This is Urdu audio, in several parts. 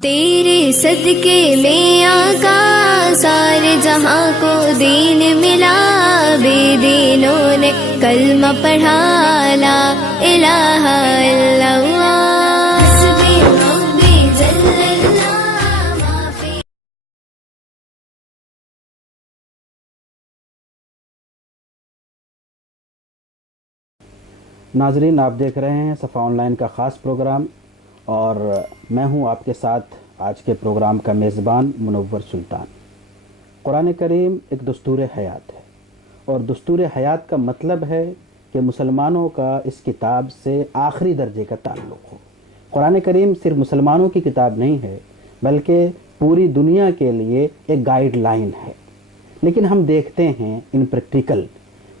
تیرے صدقے میں آقا سارے جہاں کو دین ملا، بے دینوں نے کلمہ پڑھا لا الہ الا اللہ، حسبی ربی جل اللہ ما فی۔ ناظرین، آپ دیکھ رہے ہیں صفا آن لائن کا خاص پروگرام، اور میں ہوں آپ کے ساتھ آج کے پروگرام کا میزبان منور سلطان۔ قرآن کریم ایک دستور حیات ہے، اور دستور حیات کا مطلب ہے کہ مسلمانوں کا اس کتاب سے آخری درجے کا تعلق ہو۔ قرآن کریم صرف مسلمانوں کی کتاب نہیں ہے، بلکہ پوری دنیا کے لیے ایک گائیڈ لائن ہے۔ لیکن ہم دیکھتے ہیں ان پریکٹیکل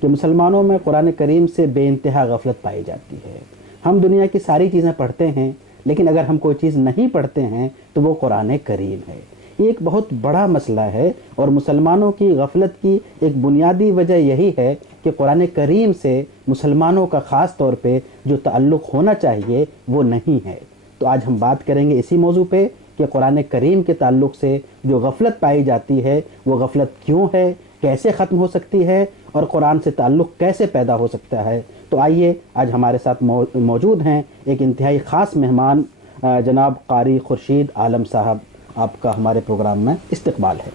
کہ مسلمانوں میں قرآن کریم سے بے انتہا غفلت پائی جاتی ہے۔ ہم دنیا کی ساری چیزیں پڑھتے ہیں، لیکن اگر ہم کوئی چیز نہیں پڑھتے ہیں تو وہ قرآن کریم ہے۔ یہ ایک بہت بڑا مسئلہ ہے، اور مسلمانوں کی غفلت کی ایک بنیادی وجہ یہی ہے کہ قرآن کریم سے مسلمانوں کا خاص طور پہ جو تعلق ہونا چاہیے وہ نہیں ہے۔ تو آج ہم بات کریں گے اسی موضوع پہ کہ قرآن کریم کے تعلق سے جو غفلت پائی جاتی ہے وہ غفلت کیوں ہے، کیسے ختم ہو سکتی ہے، اور قرآن سے تعلق کیسے پیدا ہو سکتا ہے۔ تو آئیے، آج ہمارے ساتھ موجود ہیں ایک انتہائی خاص مہمان، جناب قاری خورشید عالم صاحب، آپ کا ہمارے پروگرام میں استقبال ہے۔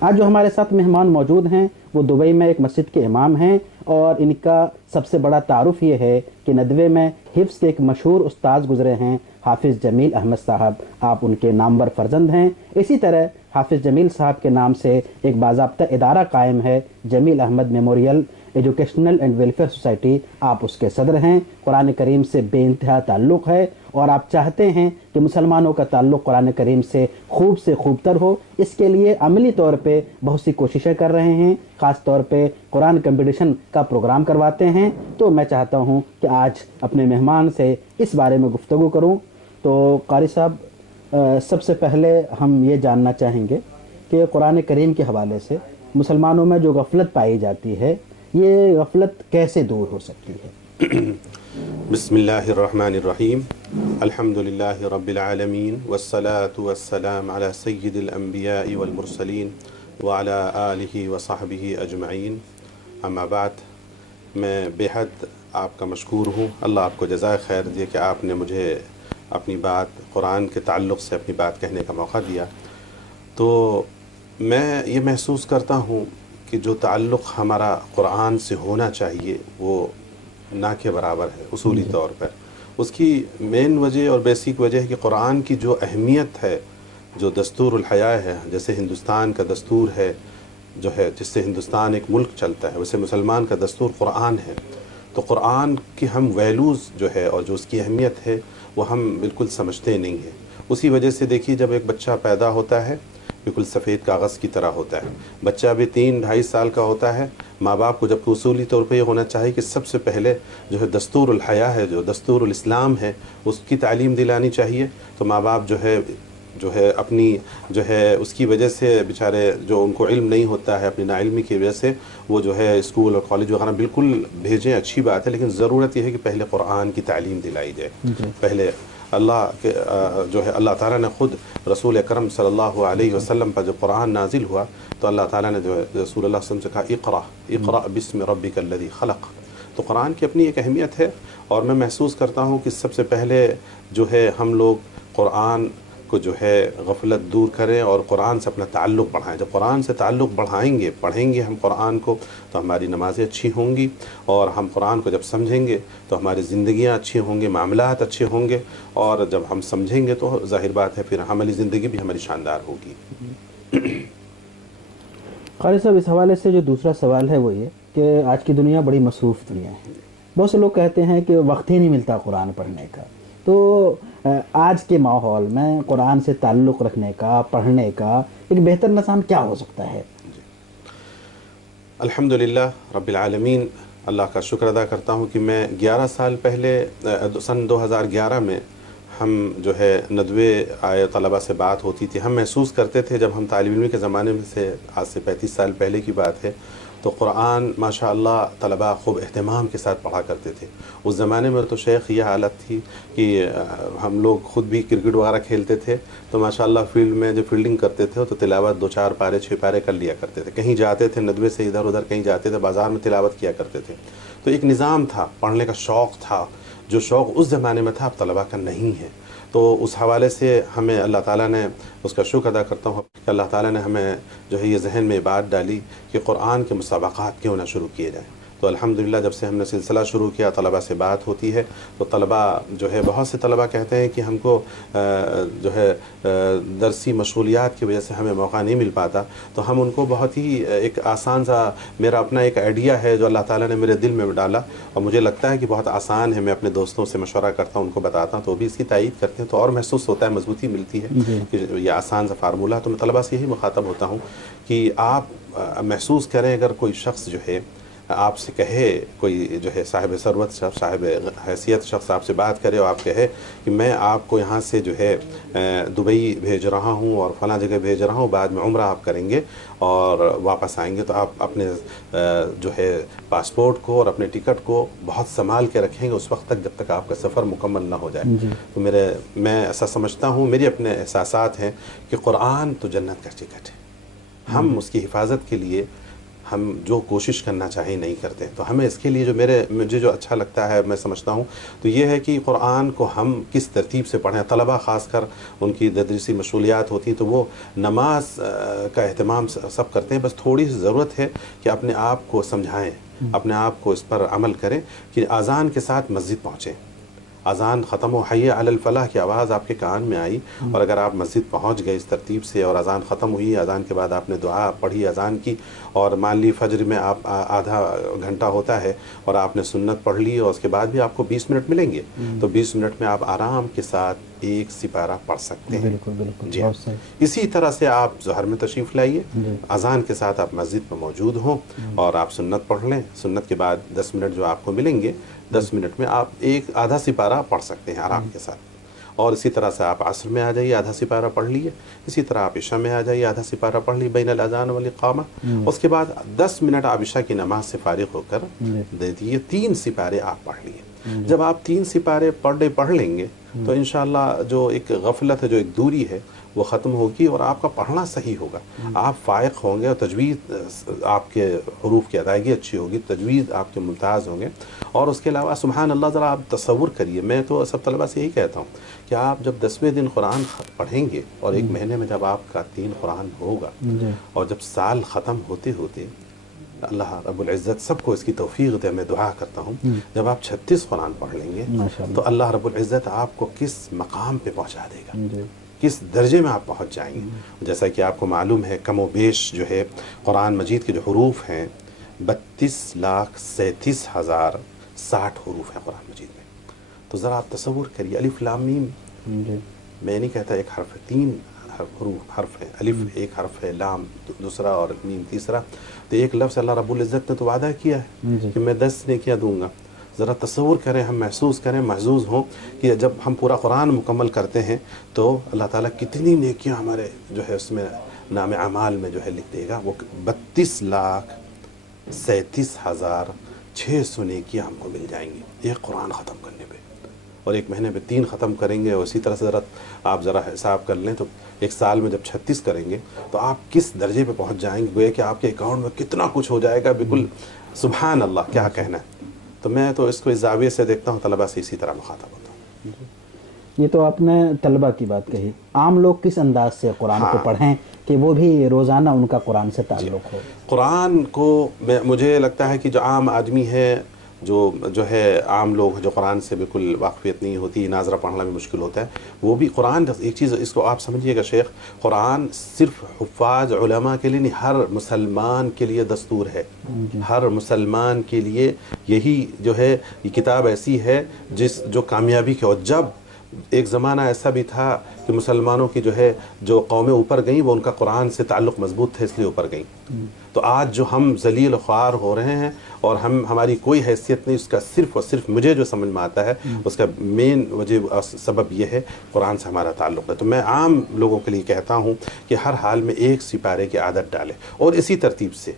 آج جو ہمارے ساتھ مہمان موجود ہیں وہ دبئی میں ایک مسجد کے امام ہیں، اور ان کا سب سے بڑا تعارف یہ ہے کہ ندوے میں حفظ کے ایک مشہور استاذ گزرے ہیں، حافظ جمیل احمد صاحب، آپ ان کے نامور فرزند ہیں۔ اسی طرح حافظ جمیل صاحب کے نام سے ایک باضابطہ ادارہ قائم ہے، Jamil Ahmed memorial educational and welfare society, آپ اس کے صدر ہیں۔ قرآن کریم سے بے انتہا تعلق ہے، اور آپ چاہتے ہیں کہ مسلمانوں کا تعلق قرآن کریم سے خوب تر ہو۔ اس کے لیے عملی طور پہ بہت سی کوششیں کر رہے ہیں، خاص طور پہ قرآن کمپٹیشن کا پروگرام کرواتے ہیں۔ تو میں چاہتا ہوں کہ آج اپنے مہمان سے اس بارے میں گفتگو کروں۔ تو قاری صاحب، سب سے پہلے ہم یہ جاننا چاہیں گے کہ قرآن کریم کے حوالے سے مسلمانوں میں جو غفلت پائی جاتی ہے، یہ غفلت کیسے دور ہو سکتی ہے؟ بسم اللہ الرحمن الرحیم، الحمد للہ رب العالمین، والصلاة والسلام علی سید الانبیاء والمرسلین وعلی آلہ وصحبہ اجمعین، اما بعد۔ میں بے حد آپ کا مشکور ہوں، اللہ آپ کو جزائے خیر دے کہ آپ نے مجھے اپنی بات قرآن کے تعلق سے اپنی بات کہنے کا موقع دیا۔ تو میں یہ محسوس کرتا ہوں کہ جو تعلق ہمارا قرآن سے ہونا چاہیے وہ نہ کے برابر ہے اصولی طور پر۔ اس کی مین وجہ اور بیسک وجہ ہے کہ قرآن کی جو اہمیت ہے، جو دستور الحیاء ہے، جیسے ہندوستان کا دستور ہے جو ہے، جس سے ہندوستان ایک ملک چلتا ہے، ویسے مسلمان کا دستور قرآن ہے۔ تو قرآن کی ہم ویلیوز جو ہے اور جو اس کی اہمیت ہے وہ ہم بالکل سمجھتے نہیں ہیں۔ اسی وجہ سے دیکھیے، جب ایک بچہ پیدا ہوتا ہے بالکل سفید کاغذ کی طرح ہوتا ہے، بچہ بھی 3-2.5 سال کا ہوتا ہے، ماں باپ کو جبکہ اصولی طور پہ یہ ہونا چاہیے کہ سب سے پہلے جو ہے دستور الحیاء ہے، جو دستور الاسلام ہے، اس کی تعلیم دلانی چاہیے۔ تو ماں باپ جو ہے اپنی جو ہے اس کی وجہ سے بیچارے، جو ان کو علم نہیں ہوتا ہے، اپنی ناعلمی کی وجہ سے وہ جو ہے اسکول اور کالج وغیرہ بالکل بھیجیں، اچھی بات ہے، لیکن ضرورت یہ ہے کہ پہلے قرآن کی تعلیم دلائی جائے۔ پہلے اللہ کے جو ہے اللہ تعالیٰ نے خود رسول اکرم صلی اللہ علیہ وسلم پر جب قرآن نازل ہوا تو اللہ تعالیٰ نے جو ہے رسول اللہ صلی اللہ علیہ وسلم سے کہا اقرأ بسم ربک الذی خلق۔ تو قرآن کی اپنی ایک اہمیت ہے، اور میں محسوس کرتا ہوں کہ سب سے پہلے جو ہے ہم لوگ قرآن کو جو ہے غفلت دور کریں اور قرآن سے اپنا تعلق بڑھائیں۔ جب قرآن سے تعلق بڑھائیں گے، پڑھیں گے ہم قرآن کو، تو ہماری نمازیں اچھی ہوں گی، اور ہم قرآن کو جب سمجھیں گے تو ہماری زندگیاں اچھی ہوں گی، معاملات اچھے ہوں گے، اور جب ہم سمجھیں گے تو ظاہر بات ہے پھر عملی زندگی بھی ہماری شاندار ہوگی۔ قاری صاحب، اس حوالے سے جو دوسرا سوال ہے وہ یہ کہ آج کی دنیا بڑی مصروف دنیا ہے، بہت سے لوگ کہتے ہیں کہ وقت ہی نہیں ملتا قرآن پڑھنے کا۔ تو آج کے ماحول میں قرآن سے تعلق رکھنے کا، پڑھنے کا ایک بہتر نظام کیا ہو سکتا ہے؟ الحمدللہ رب العالمین، اللہ کا شکر ادا کرتا ہوں کہ میں 11 سال پہلے سن 2011 میں ہم جو ہے ندوے آئے، طلبہ سے بات ہوتی تھی، ہم محسوس کرتے تھے جب ہم طالب علمی کے زمانے میں سے، آج سے 35 سال پہلے کی بات ہے، تو قرآن ماشاء اللہ طلباء خوب اہتمام کے ساتھ پڑھا کرتے تھے. اس زمانے میں تو شیخ یہ حالت تھی کہ ہم لوگ خود بھی کرکٹ وغیرہ کھیلتے تھے تو ماشاء اللہ فیلڈ میں جب فیلڈنگ کرتے تھے تو تلاوت 2-4 پارے 6 پارے کر لیا کرتے تھے. کہیں جاتے تھے ندوے سے ادھر ادھر کہیں جاتے تھے, بازار میں تلاوت کیا کرتے تھے. تو ایک نظام تھا, پڑھنے کا شوق تھا, جو شوق اس زمانے میں تھا اب طلباء کا نہیں ہے. تو اس حوالے سے ہمیں اللہ تعالیٰ نے اس کا شکر ادا کرتا ہوں کہ اللہ تعالیٰ نے ہمیں جو ہے یہ ذہن میں بات ڈالی کہ قرآن کے مسابقات کیوں نہ شروع کیے جائیں. تو الحمدللہ جب سے ہم نے سلسلہ شروع کیا, طلباء سے بات ہوتی ہے تو طلباء جو ہے بہت سے طلباء کہتے ہیں کہ ہم کو جو ہے درسی مشغولیات کی وجہ سے ہمیں موقع نہیں مل پاتا. تو ہم ان کو بہت ہی ایک آسان سا, میرا اپنا ایک آئیڈیا ہے جو اللہ تعالیٰ نے میرے دل میں ڈالا اور مجھے لگتا ہے کہ بہت آسان ہے. میں اپنے دوستوں سے مشورہ کرتا ہوں, ان کو بتاتا ہوں تو وہ بھی اس کی تائید کرتے ہیں, تو اور محسوس ہوتا ہے, مضبوطی ملتی ہے کہ یہ آسان سا فارمولہ. تو میں طلباء سے یہی مخاطب ہوتا ہوں کہ آپ محسوس کریں, اگر کوئی شخص جو ہے آپ سے کہے, کوئی جو ہے صاحب ثروت شخص, صاحب حیثیت شخص آپ سے بات کرے اور آپ کہے کہ میں آپ کو یہاں سے جو ہے دبئی بھیج رہا ہوں اور فلاں جگہ بھیج رہا ہوں, بعد میں عمرہ آپ کریں گے اور واپس آئیں گے, تو آپ اپنے جو ہے پاسپورٹ کو اور اپنے ٹکٹ کو بہت سنبھال کے رکھیں گے اس وقت تک جب تک آپ کا سفر مکمل نہ ہو جائے. تو میں ایسا سمجھتا ہوں, میرے اپنے احساسات ہیں کہ قرآن تو جنت کا ٹکٹ ہے. ہم اس کی حفاظت کے لیے ہم جو کوشش کرنا چاہیں نہیں کرتے. تو ہمیں اس کے لیے جو مجھے جو اچھا لگتا ہے میں سمجھتا ہوں تو یہ ہے کہ قرآن کو ہم کس ترتیب سے پڑھیں. طلباء خاص کر ان کی تدریسی مشغولیات ہوتی ہیں تو وہ نماز کا اہتمام سب کرتے ہیں, بس تھوڑی سی ضرورت ہے کہ اپنے آپ کو سمجھائیں, اپنے آپ کو اس پر عمل کریں کہ اذان کے ساتھ مسجد پہنچیں. اذان ختم ہو, حی علی الفلاح کی آواز آپ کے کان میں آئی اور اگر آپ مسجد پہنچ گئے اس ترتیب سے اور اذان ختم ہوئی, اذان کے بعد آپ نے دعا پڑھی اذان کی, اور مان لی فجر میں آپ آدھا گھنٹہ ہوتا ہے اور آپ نے سنت پڑھ لی اور اس کے بعد بھی آپ کو 20 منٹ ملیں گے, تو 20 منٹ میں آپ آرام کے ساتھ ایک سپارہ پڑھ سکتے ہیں. بالکل جی. اسی طرح سے آپ ظہر میں تشریف لائیے, اذان کے ساتھ آپ مسجد میں موجود ہوں اور آپ سنت پڑھ لیں. سنت کے بعد 10 منٹ جو آپ کو ملیں گے, 10 منٹ میں آپ ایک آدھا سپارہ پڑھ سکتے ہیں آرام کے ساتھ. اور اسی طرح سے آپ عصر میں آ جائیے, آدھا سپارہ پڑھ لیے. اسی طرح آپ عشاء میں آ جائیے, آدھا سپارہ پڑھ لیے بین الاذان والاقامہ. اس کے بعد 10 منٹ آپ عشاء کی نماز سے فارغ ہو کر دے دیے, 3 سپارے آپ پڑھ لیے. جب آپ 3 سپارے پڑھ لیں گے تو انشاءاللہ جو ایک غفلت ہے, جو ایک دوری ہے وہ ختم ہوگی اور آپ کا پڑھنا صحیح ہوگا. آپ فائق ہوں گے اور تجوید آپ کے حروف کی ادائیگی اچھی ہوگی, تجوید آپ کے ممتاز ہوں گے. اور اس کے علاوہ سبحان اللہ, ذرا آپ تصور کریے, میں تو سب طلباء سے یہی کہتا ہوں کہ آپ جب 10ویں دن قرآن پڑھیں گے اور 1 مہینے میں جب آپ کا 3 قرآن ہوگا اور جب سال ختم ہوتے ہوتے اللہ رب العزت سب کو اس کی توفیق دے, میں دعا کرتا ہوں, جب آپ 36 قرآن پڑھ لیں گے تو اللہ رب العزت آپ کو کس مقام پہ پہنچا دے گا, کس درجے میں آپ پہنچ جائیں گے. جیسا کہ آپ کو معلوم ہے کم و بیش جو ہے قرآن مجید کے جو حروف ہیں 32,37,060 حروف ہیں قرآن مجید میں. تو ذرا آپ تصور کریے, الف لام میم, میں نہیں کہتا ایک حرف ہے, 3 حرف ہے, الف ایک حرف ہے, لام دوسرا اور میم تیسرا. تو ایک لفظ اللہ رب العزت نے تو وعدہ کیا ہے کہ میں 10 نیکیاں دوں گا. ذرا تصور کریں, ہم محسوس کریں, محظوظ ہوں کہ جب ہم پورا قرآن مکمل کرتے ہیں تو اللہ تعالیٰ کتنی نیکیاں ہمارے جو ہے اس میں نام اعمال میں جو ہے لکھ دے گا. وہ 32,37,600 نیکیاں ہم کو مل جائیں گی ایک قرآن ختم کرنے پہ. اور 1 مہینے میں 3 ختم کریں گے, اور اسی طرح سے آپ ذرا حساب کر لیں تو 1 سال میں جب 36 کریں گے تو آپ کس درجے پہ پہنچ جائیں گے, گویا کہ آپ کے اکاؤنٹ میں کتنا کچھ ہو جائے گا. بالکل سبحان اللہ, کیا کہنا ہے. تو میں تو اس کو اس زاویے سے دیکھتا ہوں, طلباء سے اسی طرح مخاطب ہوتا ہوں. یہ تو آپ نے طلباء کی بات کہی, عام لوگ کس انداز سے قرآن کو پڑھیں کہ وہ بھی روزانہ ان کا قرآن سے تعلق ہو. قرآن کو مجھے لگتا ہے کہ جو عام آدمی ہے, جو ہے عام لوگ جو قرآن سے بالکل واقفیت نہیں ہوتی, ناظرہ پڑھنا بھی مشکل ہوتا ہے, وہ بھی قرآن ایک چیز اس کو آپ سمجھیے گا شیخ, قرآن صرف حفاظ علماء کے لیے نہیں, ہر مسلمان کے لیے دستور ہے. ہر مسلمان کے لیے یہی جو ہے یہ کتاب ایسی ہے جو کامیابی کی. اور جب ایک زمانہ ایسا بھی تھا کہ مسلمانوں کی جو قومیں اوپر گئیں وہ ان کا قرآن سے تعلق مضبوط تھا اس لیے اوپر گئیں. تو آج جو ہم ذلیل خوار ہو رہے ہیں اور ہماری کوئی حیثیت نہیں، اس کا صرف اور صرف مجھے جو سمجھ میں آتا ہے اس کا مین وجہ سبب یہ ہے قرآن سے ہمارا تعلق ہے۔ تو میں عام لوگوں کے لیے کہتا ہوں کہ ہر حال میں ایک سپارے کی عادت ڈالیں، اور اسی ترتیب سے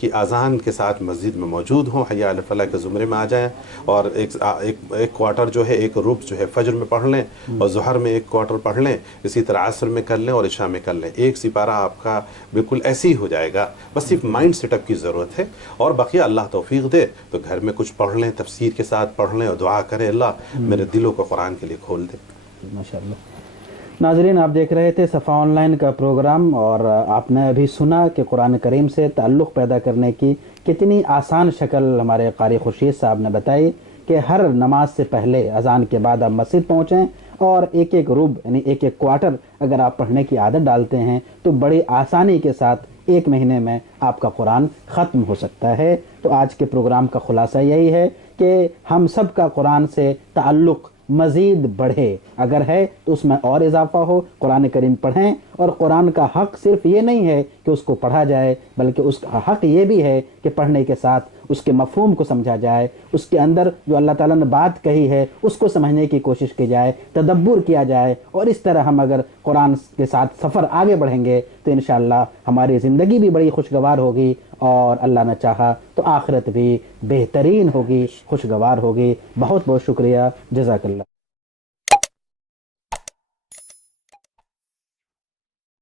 کہ اذان کے ساتھ مسجد میں موجود ہوں، حی علی الفلاح کے زمرے میں آ جائیں، اور ایک کوارٹر جو ہے، ایک ربع جو ہے فجر میں پڑھ لیں، اور ظہر میں ایک کوارٹر پڑھ لیں، اسی طرح عصر میں کر لیں اور عشاء میں کر لیں۔ ایک سپارہ آپ کا بالکل ایسے ہی ہو جائے گا، بس صرف مائنڈ سیٹ اپ کی ضرورت ہے، اور بقیہ اللہ توفیق دے تو گھر میں کچھ پڑھ لیں، تفسیر کے ساتھ پڑھ لیں، اور دعا کریں اللہ میرے دلوں کو قرآن کے لیے کھول دے۔ ماشاءاللہ۔ ناظرین، آپ دیکھ رہے تھے صفا آن لائن کا پروگرام، اور آپ نے ابھی سنا کہ قرآن کریم سے تعلق پیدا کرنے کی کتنی آسان شکل ہمارے قاری خورشید صاحب نے بتائی کہ ہر نماز سے پہلے اذان کے بعد آپ مسجد پہنچیں، اور ایک ایک ربع یعنی ایک ایک کوارٹر اگر آپ پڑھنے کی عادت ڈالتے ہیں تو بڑی آسانی کے ساتھ ایک مہینے میں آپ کا قرآن ختم ہو سکتا ہے۔ تو آج کے پروگرام کا خلاصہ یہی ہے کہ ہم سب کا قرآن سے تعلق مزید بڑھے، اگر ہے تو اس میں اور اضافہ ہو، قرآن کریم پڑھیں، اور قرآن کا حق صرف یہ نہیں ہے کہ اس کو پڑھا جائے، بلکہ اس کا حق یہ بھی ہے کہ پڑھنے کے ساتھ اس کے مفہوم کو سمجھا جائے، اس کے اندر جو اللہ تعالیٰ نے بات کہی ہے اس کو سمجھنے کی کوشش کی جائے، تدبر کیا جائے، اور اس طرح ہم اگر قرآن کے ساتھ سفر آگے بڑھیں گے تو انشاءاللہ ہماری زندگی بھی بڑی خوشگوار ہوگی، اور اللہ نے چاہا تو آخرت بھی بہترین ہوگی، خوشگوار ہوگی۔ بہت بہت شکریہ، جزاک اللہ۔